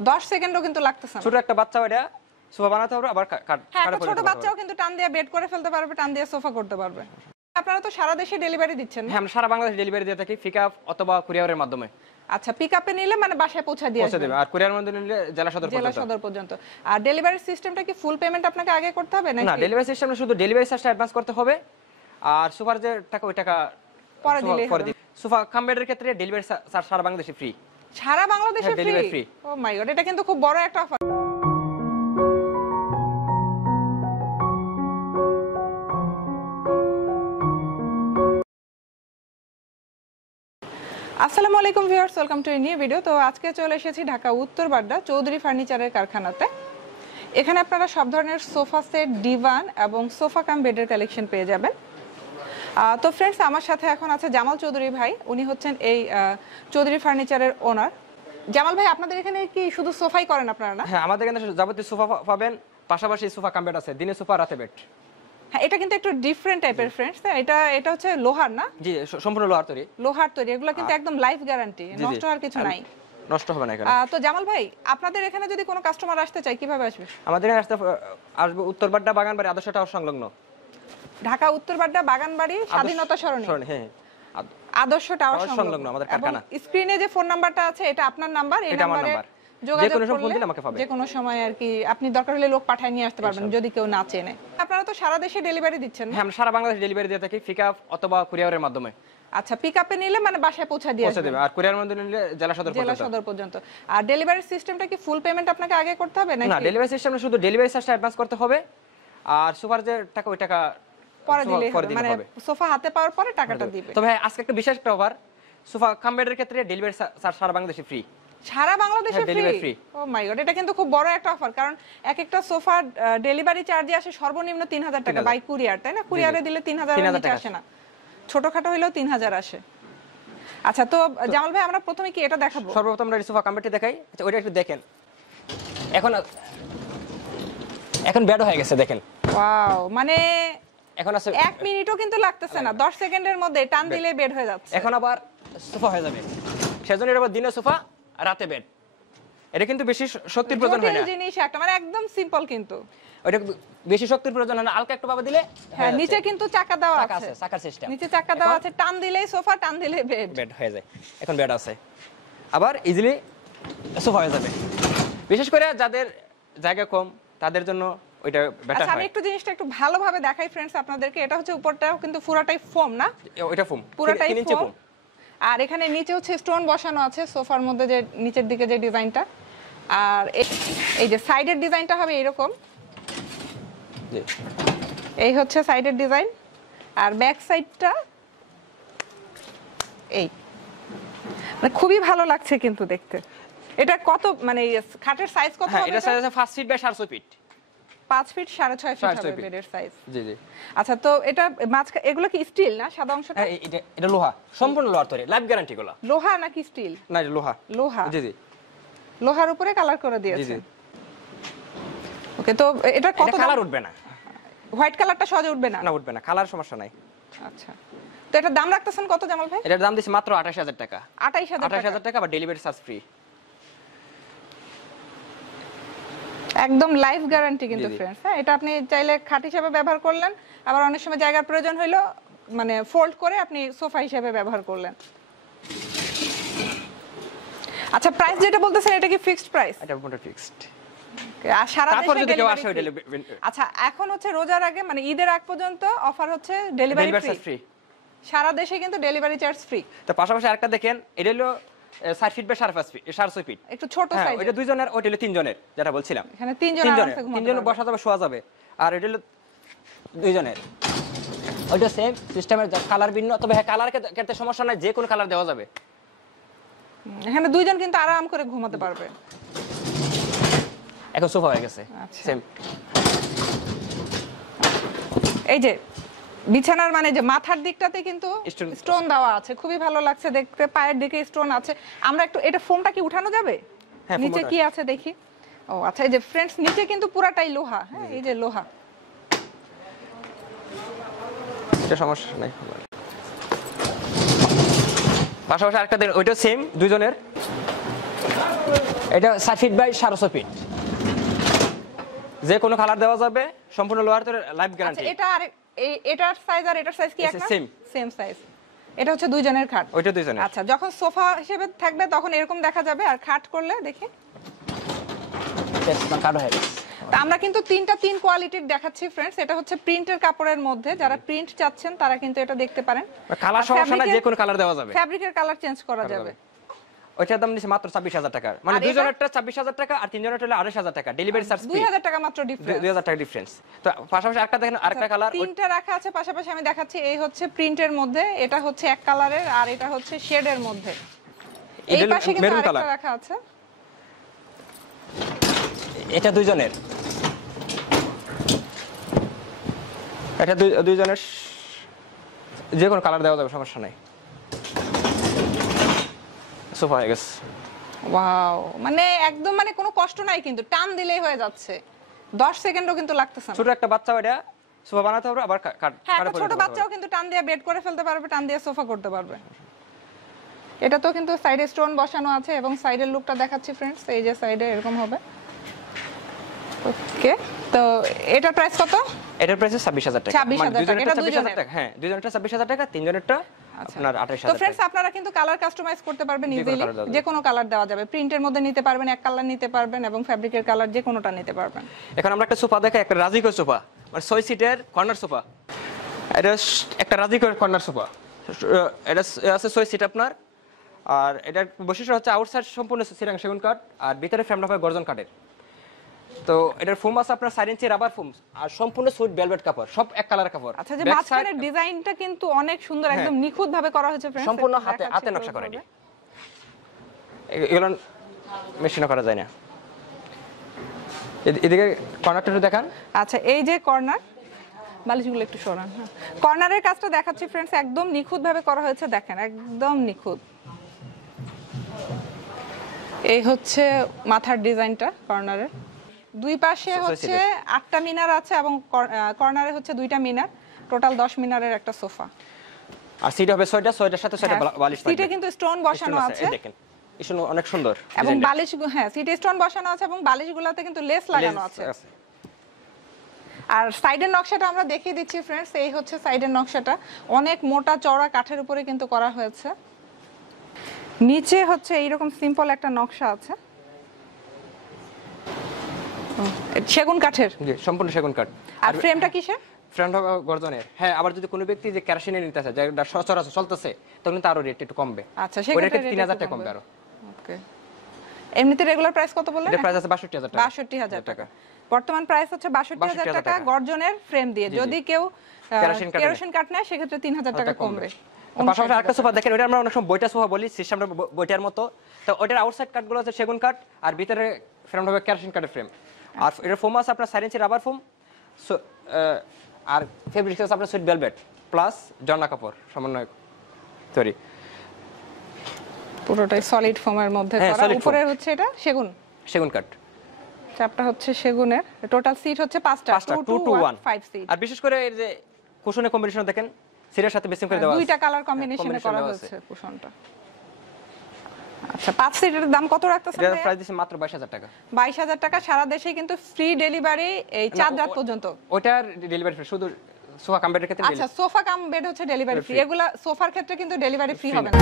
10 সেকেন্ডও কিন্তু লাগতেছে না। ছোট একটা বাচ্চা ওটা সোফা বানাতে পারবে, আবার হ্যাঁ, একটা ছোট বাচ্চাও কিন্তু টান দিয়ে বেড করে ফেলতে পারবে, টান দিয়ে সোফা করতে পারবে। আপনারা তো সারা দেশে ডেলিভারি দিচ্ছেন? হ্যাঁ, আমরা সারা বাংলাদেশে ডেলিভারি দিয়ে থাকি, পিকআপ অথবা কুরিয়ারের মাধ্যমে। আচ্ছা, পিকআপে নিলে মানে বাসায় পৌঁছে দিয়ে আসবে, আর কুরিয়ারের মধ্যে নিলে জেলা সদর পর্যন্ত। আর ডেলিভারি সিস্টেমটা কি ফুল পেমেন্ট আপনাকে আগে করতে হবে নাকি? না, ডেলিভারি সিস্টেমে শুধু ডেলিভারি চার্জটা অ্যাডভান্স করতে হবে, আর সোফার যে টাকা ওই টাকা পরে দিলেই হবে। সোফা কাম বেডের ক্ষেত্রে ডেলিভারি চার্জ সারা বাংলাদেশে ফ্রি। সারা বাংলাদেশে ফ্রি? ও মাই গড, এটা কিন্তু খুব বড় একটা অফার। আসসালামু আলাইকুম viewers, welcome to a new video. তো আজকে চলে এসেছি ঢাকা উত্তর বাড্ডা চৌধুরী ফার্নিচারের কারখানাতে। এখানে আপনারা সব ধরনের সোফা সেট, ডিভান এবং সোফা কাম বেডের কালেকশন পেয়ে যাবেন। তো ফ্রেন্ডস, আমার সাথে এখন আছে জামাল চৌধুরী ভাই। উনি হচ্ছেন এই চৌধুরী ফার্নিচারের ওনার। জামাল ভাই, আপনাদের এখানে কি শুধু সোফাই করেন আপনারা না? হ্যাঁ, আমাদের এখানে যাবতীয় সোফা পাবেন, পাশাপাশি সোফা কাম বেড আছে, দিনে সোফা রাতে বেড। হ্যাঁ, এটা কিন্তু একটু ডিফারেন্ট টাইপের ফ্রেন্ডস। এটা হচ্ছে লোহার না? জি, সম্পূর্ণ লোহার তৈরি। এগুলো কিন্তু একদম লাইফ গ্যারান্টি, নষ্ট হওয়ার কিছু নাই। নষ্ট হবে না এখানে। তো জামাল ভাই, আপনাদের এখানে যদি কোনো কাস্টমার আসতে চায় কিভাবে আসবে? আমাদের এখানে আসবে উত্তর বাড্ডা বাগানবাড়ি আদর্শ টাওয়ার সংলগ্ন। ঢাকা উত্তর বাড্ডা বাগানবাড়ি স্বাধীনতা সরণি। হ্যাঁ, আদর্শ টাওয়ার সংলগ্ন আমাদের কারখানা। স্ক্রিনে যে ফোন নাম্বারটা আছে এটা আপনার নাম্বার, এই নম্বরে যোগাযোগ করলে যে কোনো সময় আর কি আপনি দরকার হলে লোক পাঠিয়ে নিয়ে আসতে পারবেন যদি কেউ না চেনে। আপনারা তো সারা দেশে ডেলিভারি দিচ্ছেন? হ্যাঁ, আমরা সারা বাংলাদেশে ডেলিভারি দিয়ে থাকি, পিকআপ অথবা কুরিয়ারের মাধ্যমে। আচ্ছা, পিকআপে নিলে মানে বাসায় পৌঁছে দিয়ে আসবে, আর কুরিয়ারের মধ্যে নিলে জেলা সদর পর্যন্ত। আর ডেলিভারি সিস্টেমটা কি ফুল পেমেন্ট আপনাকে আগে করতে হবে নাকি? না, ডেলিভারি সিস্টেমে শুধু ডেলিভারি চার্জটা অ্যাডভান্স করতে হবে, আর সোফার যে টাকা ওই টাকা পরে দিলেই হবে, মানে সোফা হাতে পাওয়ার পরে টাকাটা দিবে। তবে আজকে একটা বিশেষ একটা অফার, সোফা কাম বেডের ক্ষেত্রে ডেলিভারি চার্জ সারা বাংলাদেশে ফ্রি। সারা বাংলাদেশে ফ্রি? ও মাই গড, এটা কিন্তু খুব বড় একটা অফার। কারণ এক একটা সোফা ডেলিভারি চার্জে আসে সর্বনিম্ন 3000 টাকা বাই কুরিয়ার, তাই না? কুরিয়ারে দিলে 3000 এর নিচে আসে না, ছোটখাটো হইলেও 3000 আসে। আচ্ছা, তো জামাল ভাই, আমরা প্রথমে কি এটা দেখাবো? সর্বপ্রথম আমরা সোফা কাম বেডটি দেখাই। আচ্ছা, ওইটা একটু দেখেন। এখন বেড হয়ে গেছে, দেখেন। ওয়াও, মানে এখন আছে 1 মিনিটও কিন্তু লাগতেছে না, 10 সেকেন্ডের মধ্যে টান দিলে বেড হয়ে যাচ্ছে। এখন আবার সোফা হয়ে যাবে, সেজন্য এটা আবার দিনে সোফা রাতে বেড। এটা কিন্তু বেশি শক্তির প্রয়োজন হয় না, জটিল জিনিস একটা, মানে একদম সিম্পল। কিন্তু ওটা বেশি শক্তির প্রয়োজন হয় না, হালকা একটু ভাবে দিলে। হ্যাঁ, নিচে কিন্তু চাকা দেওয়া আছে, চাকার সিস্টেম, নিচে চাকা দেওয়া আছে, টান দিলেই সোফা, টান দিলে বেড হয়ে যায়। এখন বেড আছে, আবার ইজিলি সোফা হয়ে যাবে। বিশেষ করে যাদের জায়গা কম তাদের জন্য ওইটা বেটার হয়। আচ্ছা, আমি একটু জিনিসটা একটু ভালোভাবে দেখাই ফ্রেন্ডস আপনাদেরকে। এটা হচ্ছে উপরটাও কিন্তু পুরোটাই ফোম না? ওইটা ফোম, পুরোটাই ফোম। আর এখানে নিচে হচ্ছে স্টোন বসানো আছে সোফার মধ্যে, যে নিচের দিকে যে ডিজাইনটা। আর এই যে সাইডের ডিজাইনটা হবে এরকম, এই হচ্ছে সাইডের ডিজাইন। আর ব্যাক সাইডটা এই, মানে খুবই ভালো লাগছে কিন্তু দেখতে। এটা কত, মানে খাটের সাইজ কত হবে? এটা সাইজ আছে 5 feet by 7.5 feet. 5 feet 6.5 feet হবে বেডের সাইজ। জি জি। আচ্ছা, তো এটা এগুলো কি স্টিল না সাদা অংশটা? হ্যাঁ, এটা লোহা, সম্পূর্ণ লোহার তৈরি, লাইফ গ্যারান্টি গুলো। লোহা নাকি স্টিল? না, এটা লোহা। জি জি, লোহার উপরে কালার করে দিয়েছে। ওকে, তো এটা কত কালার উঠবে না? হোয়াইট কালারটা সহজে উঠবে না? না, উঠবে না, কালার সমস্যা নাই। আচ্ছা, তো এটার দাম রাখতেছেন কত জামাল ভাই? এটার দাম দিছি মাত্র 28000 টাকা। 28000 টাকা, বা ডেলিভারি চার্জ ফ্রি। একদম লাইফ গ্যারান্টি কিন্তু ফ্রেন্ডস। হ্যাঁ, এটা আপনি চাইলে খাট হিসেবে ব্যবহার করলেন, আবার অনেক সময় জায়গার প্রয়োজন হইলো মানে ফোল্ড করে আপনি সোফা হিসেবে ব্যবহার করলেন। আচ্ছা, প্রাইস যেটা বলতেছেন এটা কি ফিক্সড প্রাইস? এটা পুরো ফিক্সড। আর সারা দেশে যদি কেউ আসে আচ্ছা, এখন হচ্ছে রোজার আগে মানে ঈদের আগ পর্যন্ত অফার হচ্ছে ডেলিভারি ফ্রি। সারা দেশে কিন্তু ডেলিভারি চার্জ ফ্রি। তো পাশাপাশি আরেকটা দেখেন, এটা হলো 7 ফিট বাই 7.5 ফিট, একটু ছোট সাইজ। এটা 2 জনের, ওইটা হলো 3 জনের, যেটা বলছিলাম। এখানে 3 জন আরামসে ঘুমাতে পারবে, 3 জন বসা যাবে, শোয়া যাবে। আর এটা হলো 2 জনের, ওইটা সেম সিস্টেমের, কালার ভিন্ন। তবে হ্যাঁ, কালার ক্ষেত্রে সমস্যা নাই, যে কোনো কালার দেওয়া যাবে। এখানে 2 জন কিন্তু আরাম করে ঘুমাতে পারবে। এখন সোফা হয়ে গেছে সেম। এই যে বিছানার মানে যে মাথার দিকটাতে কিন্তু স্টোন দেওয়া আছে, খুবই ভালো লাগছে দেখতে। পায়ের দিকে স্টোন আছে। আমরা একটু এটা ফোমটা কি উঠানো যাবে? নিচে কি আছে দেখি। ও আচ্ছা, এই যে ফ্রেন্ডস নিচে কিন্তু পুরাটাই লোহা। হ্যাঁ, এই যে লোহা, এটা সমস্যা নাই। পাশাপাশি আরেকটা দেন, ওইটা সেম 2 জনের, এটা 7 ফিট বাই 6.5 ফিট, যে কোনো কালার দেওয়া যাবে, সম্পূর্ণ লোহার তো লাইফ গ্যারান্টি। আচ্ছা এটা আর এটার সাইজ আর এটার সাইজ কি একটা? Same size. এটা হচ্ছে দুইজনের খাট। ওইটা দুইজনের। আচ্ছা যখন সোফা হিসেবে থাকবে তখন এরকম দেখা যাবে, আর খাট করলে দেখি কাট হয়ে গেছে। তা আমরা কিন্তু তিন কোয়ালিটির দেখাচ্ছি ফ্রেন্ডস। এটা হচ্ছে প্রিন্টের কাপড়ের মধ্যে, যারা প্রিন্ট চাচ্ছেন তারা কিন্তু এটা দেখতে পারেন। কালার সমস্যা না, যে কোনো কালার দেওয়া যাবে, ফ্যাব্রিকের কালার চেঞ্জ করা যাবে। ওইটার দাম নিচে মাত্র 24000 টাকা, মানে দুইজনেরটা 24000 টাকা আর তিনজনেরটা হলো 28000 টাকা, ডেলিভারি চার্জ 2000 টাকা মাত্র ডিফারেন্স। 2000 টাকা ডিফারেন্স। তো পাশাপাশি আরেকটা দেখেন, আরেকটা কালার তিনটা রাখা আছে পাশাপাশি, আমি দেখাচ্ছি। এই হচ্ছে প্রিন্টের মধ্যে, এটা হচ্ছে এক কালারের, আর এটা হচ্ছে শেডের মধ্যে। এই পাশে কিন্তু আরেকটা রাখা আছে, এটা দুইজনের, এটা দুইজনের, যে কোনো কালার দেওয়া যাবে, সমস্যা নাই। সোফা হয়ে গেছে। ওয়াও, মানে একদম মানে কোনো কষ্ট নাই, কিন্তু টান দিলেই হয়ে যাচ্ছে, 10 সেকেন্ডও কিন্তু লাগতেছে না। ছোট একটা বাচ্চা এটা সোফা বানাতে হবে, আবার হ্যাঁ একটা ছোট বাচ্চাও কিন্তু টান দিয়ে বেড করে ফেলতে পারবে, টান দিয়ে সোফা করতে পারবে। এটা তো কিন্তু সাইডে স্টোন বসানো আছে, এবং সাইডের লুকটা দেখাচ্ছি ফ্রেন্ডস। এই যে সাইডে এরকম হবে। ওকে, তো এটার প্রাইস কত? এটার প্রাইস 26000 টাকা। 26000 টাকা। এটা 26000 টাকা। হ্যাঁ, দুইজনেরটা 26000 টাকা, তিনজনেরটা আপনার 28000 টাকা। তো ফ্রেন্ডস আপনারা কিন্তু কালার কাস্টমাইজ করতে পারবেন ইজিলি, যে কোনো কালার দেওয়া যাবে। প্রিন্টের মধ্যে নিতে পারবেন, এক কালার নিতে পারবেন, এবং ফ্যাব্রিকের কালার যে কোনোটা নিতে পারবেন। এখন আমরা একটা সোফা দেখাই, একটা রাজিকো সোফা, মানে 6 সিটের কর্নার সোফা। এটা একটা রাজিকো কর্নার সোফা, এটা আছে 6 সিট আপনার। আর এটার বৈশিষ্ট্য হচ্ছে আউটসাইড সম্পূর্ণ চিটাগাং সেগুন কাঠ, আর ভিতরে ফ্রেমটা হবে গর্জন কাঠের। তো এটার ফোম আছে আপনার 4 ইঞ্চি রাবার ফোম, আর সম্পূর্ণ সুইট ভেলভেট কাপড়, সব এক কালার কাপড়। আচ্ছা, যে মাঝখানের ডিজাইনটা কিন্তু অনেক সুন্দর, একদম নিখুঁত ভাবে করা হয়েছে ফ্রেন্ডস, সম্পূর্ণ হাতে নকশা করা। এগুলো মেশিনও করা যায় না। এদিকে কর্নারটা দেখান। আচ্ছা, এই যে কর্নার, বালিশগুলো একটু সরান। হ্যাঁ, কর্নারের কাজটা দেখাচ্ছি ফ্রেন্ডস, একদম নিখুঁত ভাবে করা হয়েছে, দেখেন একদম নিখুঁত। এই হচ্ছে মাথার ডিজাইনটা কর্নারের। দুই পাশে হচ্ছে 8টা মিনার আছে, এবং কর্নারে হচ্ছে 2টা মিনার, টোটাল 10 মিনারের একটা সোফা। আর সিট হবে 6টার সাথে 6টা বালিশ থাকবে। সিটে কিন্তু স্টোন বসানো আছে, দেখেন স্টোন অনেক সুন্দর, এবং বালিশ, হ্যাঁ সিটে স্টোন বসানো আছে, এবং বালিশগুলোতে কিন্তু লেস লাগানো আছে। আর সাইডের নকশাটা আমরা দেখিয়ে দিচ্ছি ফ্রেন্ডস। এই হচ্ছে সাইডের নকশাটা, অনেক মোটা চওড়া কাঠের উপরে কিন্তু করা হয়েছে। নিচে হচ্ছে এইরকম সিম্পল একটা নকশা আছে, সেগুন কাঠের। জি, সম্পূর্ণ সেগুন কাঠ। আর ফ্রেমটা কিসের? ফ্রেমটা গর্জনের। হ্যাঁ, আবার যদি কোনো ব্যক্তি যে কেরোসিনে নিতে চায়, যেটা সচরাচর চলতেছে, তখন তার রেট একটু কমবে। আচ্ছা, সেক্ষেত্রে 3000 টাকা কমবে আরো। ওকে, এমনিতে রেগুলার প্রাইস কত বললেন? এটা প্রাইস আছে 62000 টাকা। 62000 টাকা বর্তমান প্রাইস হচ্ছে 62000 টাকা গর্জনের ফ্রেম দিয়ে। যদি কেউ কেরোসিন কাঠ নেয় সেক্ষেত্রে 3000 টাকা কমবে। পাশাপাশি আরেকটা সোফা দেখেন, ওটা আমরা অনেক সময় বইটা সোফা বলি, সিস্টেমটা বইটার মতো। তো ওটার আউটসাইড কাঠগুলো আছে সেগুন কাঠ, আর ভিতরে ফ্রেমটা হবে কেরোসিন কাঠের ফ্রেম। আর এটার ফোম আছে আপনার 4 ইঞ্চি রাবার ফোম, আর ফেব্রিক আছে আপনার সুইট ভেলভেট প্লাস জর্না কাপড় সমন্বয় তৈরি, পুরোটাই সলিড ফোমের মধ্যে করা। উপরে হচ্ছে এটা সেগুন কাঠ, চাপটা হচ্ছে সেগুনের। টোটাল সিট হচ্ছে 5টা, 2 to 1 5 সিট। আর বিশেষ করে এই যে কুশনের কম্বিনেশন দেখেন, সিটের সাথে বেসিং করে দেওয়া আছে, দুইটা কালার কম্বিনেশনে করা হয়েছে কুশনটা। আচ্ছা, 5 সিটের দাম কত রাখতেছেন? এর প্রাইস দিছি মাত্র 22000 টাকা। 22000 টাকা, সারা দেশে কিন্তু ফ্রি ডেলিভারি, এই 4 রাত পর্যন্ত। ওটার ডেলিভারি ফ্রি, শুধু সোফা কাম বেডের ক্ষেত্রে। আচ্ছা, সোফা কাম বেড হচ্ছে ডেলিভারি ফ্রি, এগুলা সোফার ক্ষেত্রে কিন্তু ডেলিভারি ফ্রি হবে না।